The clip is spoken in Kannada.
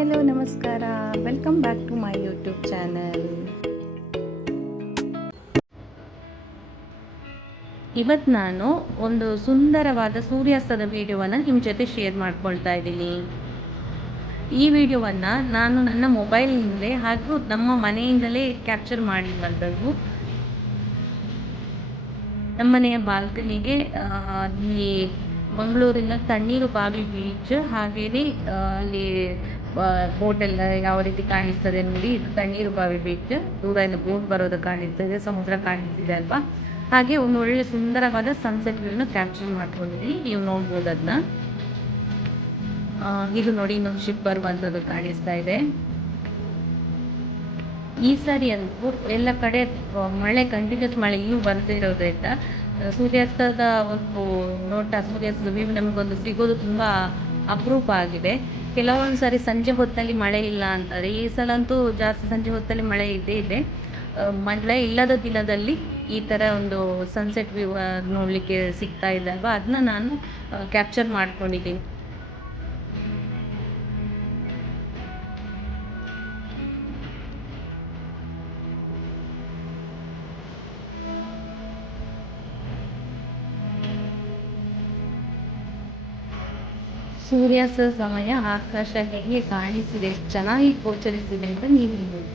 ಹಲೋ ನಮಸ್ಕಾರ, welcome back to my YouTube channel. ಇವತ್ತು ನಾನು ಒಂದು ಸುಂದರವಾದ ಸೂರ್ಯಾಸ್ತದ ವಿಡಿಯೋವನ್ನು ನಿಮ್ಮ ಜೊತೆ ಶೇರ್ ಮಾಡ್ಕೊಳ್ತಾ ಇದ್ದೀನಿ. ಈ ವಿಡಿಯೋವನ್ನು ನಾನು ನನ್ನ ಮೊಬೈಲ್ನಿಂದಲೇ ಹಾಗೂ ನಮ್ಮ ಮನೆಯಿಂದಲೇ ಕ್ಯಾಪ್ಚರ್ ಮಾಡಿರುವಂಥದ್ದು. ನಮ್ಮನೆಯ ಬಾಲ್ಕನಿಗೆ ಈ ಮಂಗಳೂರಿನ ತಣ್ಣೀರು ಬಾವಿ ಬೀಚ್, ಹಾಗೆಯೇ ಅಲ್ಲಿ ಬೋಟೆಲ್ಲ ಯಾವ ರೀತಿ ಕಾಣಿಸ್ತದೆ ನೋಡಿ, ಇದು ತಣ್ಣೀರು ಬಾವಿ ಬೀಚ್. ದೂರದಿಂದ ಬೋಟ್ ಬರೋದು ಕಾಣಿಸ್ತದೆ, ಸಮುದ್ರ ಕಾಣಿಸ್ತಿದೆ ಅಲ್ವಾ. ಹಾಗೆ ಒಂದು ಒಳ್ಳೆ ಸುಂದರವಾದ ಸನ್ಸೆಟ್ ವ್ಯೂನ ಕ್ಯಾಪ್ಚರ್ ಮಾಡ್ಕೊಂಡಿದ್ದೀನಿ, ನೀವು ನೋಡ್ಬೋದು ಅದನ್ನ. ಇದು ನೋಡಿ, ಇನ್ನೊಂದು ಶಿಪ್ ಬರುವಂಥದ್ದು ಕಾಣಿಸ್ತಾ ಇದೆ. ಈ ಸಾರಿ ಅಂತೂ ಎಲ್ಲ ಕಡೆ ಮಳೆ, ಕಂಟಿನ್ಯೂಸ್ ಮಳೆ ಇನ್ನೂ ಬರ್ತಿರೋದ್ರಿಂದ ಸೂರ್ಯಾಸ್ತದ ಒಂದು ನೋಟ, ಸೂರ್ಯಾಸ್ತದ ವ್ಯೂ ನಮಗೊಂದು ಸಿಗೋದು ತುಂಬ ಅಪರೂಪ ಆಗಿದೆ. ಕೆಲವೊಂದು ಸಾರಿ ಸಂಜೆ ಹೊತ್ತಲ್ಲಿ ಮಳೆ ಇಲ್ಲ ಅಂತಾರೆ, ಈ ಸಲ ಅಂತೂ ಜಾಸ್ತಿ ಸಂಜೆ ಹೊತ್ತಲ್ಲಿ ಮಳೆ ಇದ್ದೇ ಇದೆ. ಮಳೆ ಇಲ್ಲದ ದಿನದಲ್ಲಿ ಈ ಥರ ಒಂದು ಸನ್ಸೆಟ್ ವ್ಯೂ ನೋಡಲಿಕ್ಕೆ ಸಿಗ್ತಾ ಇದೆ ಅಲ್ವಾ, ಅದನ್ನ ನಾನು ಕ್ಯಾಪ್ಚರ್ ಮಾಡ್ಕೊಂಡಿದ್ದೀನಿ. ಸೂರ್ಯಾಸ್ತದ ಸಮಯ ಆಕಾಶ ಹೇಗೆ ಕಾಣಿಸಿದೆ, ಎಷ್ಟು ಚೆನ್ನಾಗಿ ಗೋಚರಿಸಿದೆ ಅಂತ ನೀವು ನೋಡಿ.